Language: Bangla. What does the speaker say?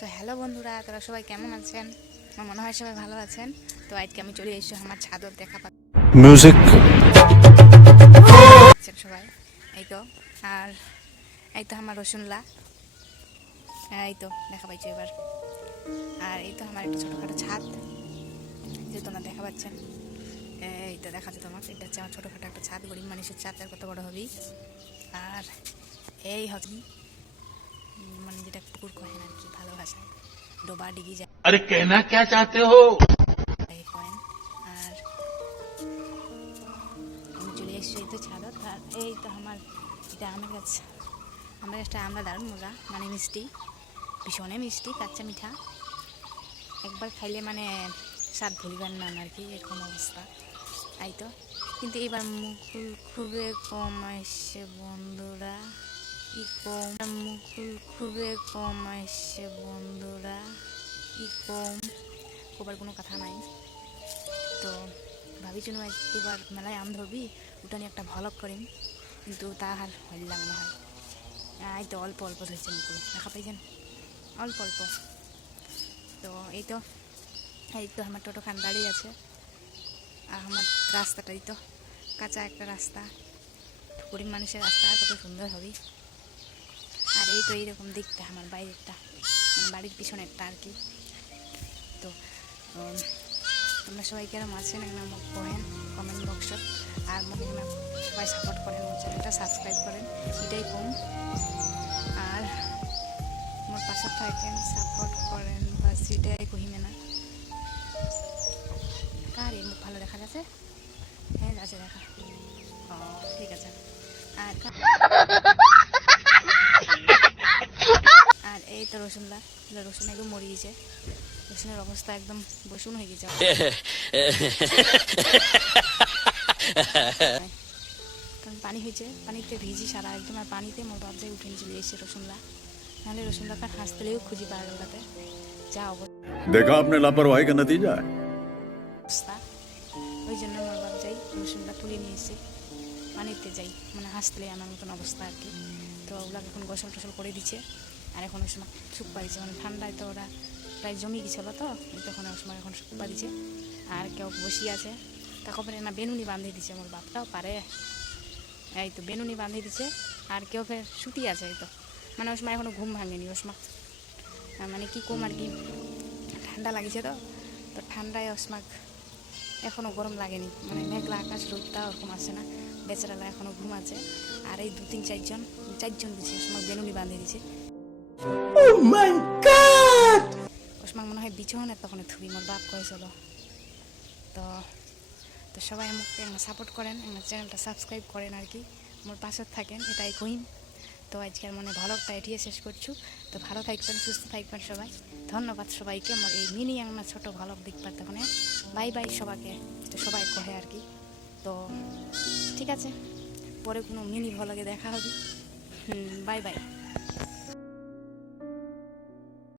তো হ্যালো বন্ধুরা, তোরা সবাই কেমন আছেন? আমার মনে হয় সবাই ভালো আছেন। তো আজকে আমি চলে এসেছি আমার ছাদর দেখা মিউজিক পাচ্ছেন সবাই। এই তো আর এই তো আমার রসুনলা, এই তো দেখা পাইছো এবার। আর এই তো আমার একটা ছোটোখাটো ছাদ, যে তোমরা দেখা পাচ্ছেন। এই তো দেখাচ্ছে তোমাকে, এটা হচ্ছে আমার ছোটোখাটো একটা ছাদ। গরিব মানুষের ছাদ আর কত বড় হবি। আর এই হবি মানে যেটা পুকুর কহেন আর কি ভালোবাসায়, ডোবা ডিগি যায় अरे कहना क्या चाहते हो। কয়েন। আর আমি চলে এসেছি এই তো ছাদত। আর এই তো আমার এটা আমের গাছ। আমের গাছটা আমরা দারুণ মজা, মানে মিষ্টি, ভীষণই মিষ্টি, কাঁচা মিঠা। একবার খাইলে মানে স্বাদ ভুলিবার না আর কি, এরকম অবস্থা। এই তো কিন্তু এবার মুকুল খুবই কম আসছে বন্ধুরা, কি কম মুকুল খুবই কম আসছে বন্ধুরা, কি কম কবার কোনো কথা নাই। তো ভাবিছি না এবার মেলায় আম ধরবি, ওটা নিয়ে একটা ভ্লগ করিম, কিন্তু তা আর হইলাম না হয়। এই তো অল্প অল্প ধরছে মুকুল, দেখা পাইছেন, অল্প অল্প। তো এই তো আমার টোটো খান দাঁড়িয়ে আছে। আর আমার রাস্তাটা এই তো কাঁচা একটা রাস্তা, গরিব মানুষের রাস্তা, আর কত সুন্দর হবে। আর এই তো এইরকম দিকটা আমার বাইরেরটা, মানে বাড়ির পিছনেরটা আর কি। তো তোমরা সবাই কেরম আছেন এখানে আমাকে কহেন কমেন্ট বক্সত। আর মোক এখানে সবাই সাপোর্ট করেন, মোর চ্যানেলটা সাবস্ক্রাইব করেন, এটাই কম। আর মোর পাশে থাকেন, সাপোর্ট করেন, বাস এটাই কহিমে না। কার মুখ ভালো দেখা যাচ্ছে? হ্যাঁ যাচ্ছে দেখা। ও ঠিক আছে। আর আর এই তো রসুনলা, রসুন একদম মরে গেছে, রসুনের অবস্থা একদম বসুন হয়ে গেছে। কারণ পানি হয়েছে, পানিতে ভিজি সারা একদম। আর পানিতে মোর বাপ যাই উঠে নিয়ে চলে এসেছে রসুনলা, নাহলে রসুনলা কার হাসতেলেও খুঁজি পারলাতে যা देखा आपने लापरवाही का नतीजा है। অবস্থা। ওই জন্য মোর বাপ যাই রসুনলা তুলে নিয়ে এসে পানিতে যাই, মানে হাসতেলে আনার মতন অবস্থা আর কি। তো ওগুলাকে এখন গোসল টোসল করে দিচ্ছে। আর এখন ওই সময় শুকবা দিচ্ছে, মানে ঠান্ডায় তো ওরা প্রায় জমি গেছিল, তো তখন ওই সময় এখন শুকবা দিচ্ছে। আর কেউ বসিয়ে আছে, তারপরে না বেনুনি বাঁধিয়ে দিচ্ছে, মোর বাপটাও পারে। এই তো বেনুনি বাঁধিয়ে দিচ্ছে। আর কেউ ফের শুতি আছে, এই তো মানে ওই সময় এখনও ঘুম ভাঙেনি। ওই সময় মানে কি কম আর কি, ঠান্ডা লাগিছে, তো তো ঠান্ডায় ওসমাক এখনও গরম লাগেনি, মানে মেঘলা আকাশ, রোদটা ওরকম আসে না, বেচারালা এখনও ঘুম আছে। আর এই 2-3 চারজন দিচ্ছে ওসমাক বেনুনি বাঁধিয়ে দিচ্ছে। ওসমাক মনে হয় বিছনের তখন থুবি, মোর বাপ কয়েছিল। তো তো সবাই আমাকে সাপোর্ট করেন, আমার চ্যানেলটা সাবস্ক্রাইব করেন আর কি, মোর পাশে থাকেন, এটাই কহিম। তো আজকের মনে ভ্লগটা এটিয়ে শেষ করছু। তো ভালো থাকবেন, সুস্থ থাকবেন সবাই। ধন্যবাদ সবাইকে আমার এই মিনি একটা ছোটো ভ্লগ দেখবার তখন। বাই বাই সবাইকে, তো সবাই কহে আর কি। তো ঠিক আছে, পরে কোনো মিনি ভ্লগে দেখা হবে। Bye bye.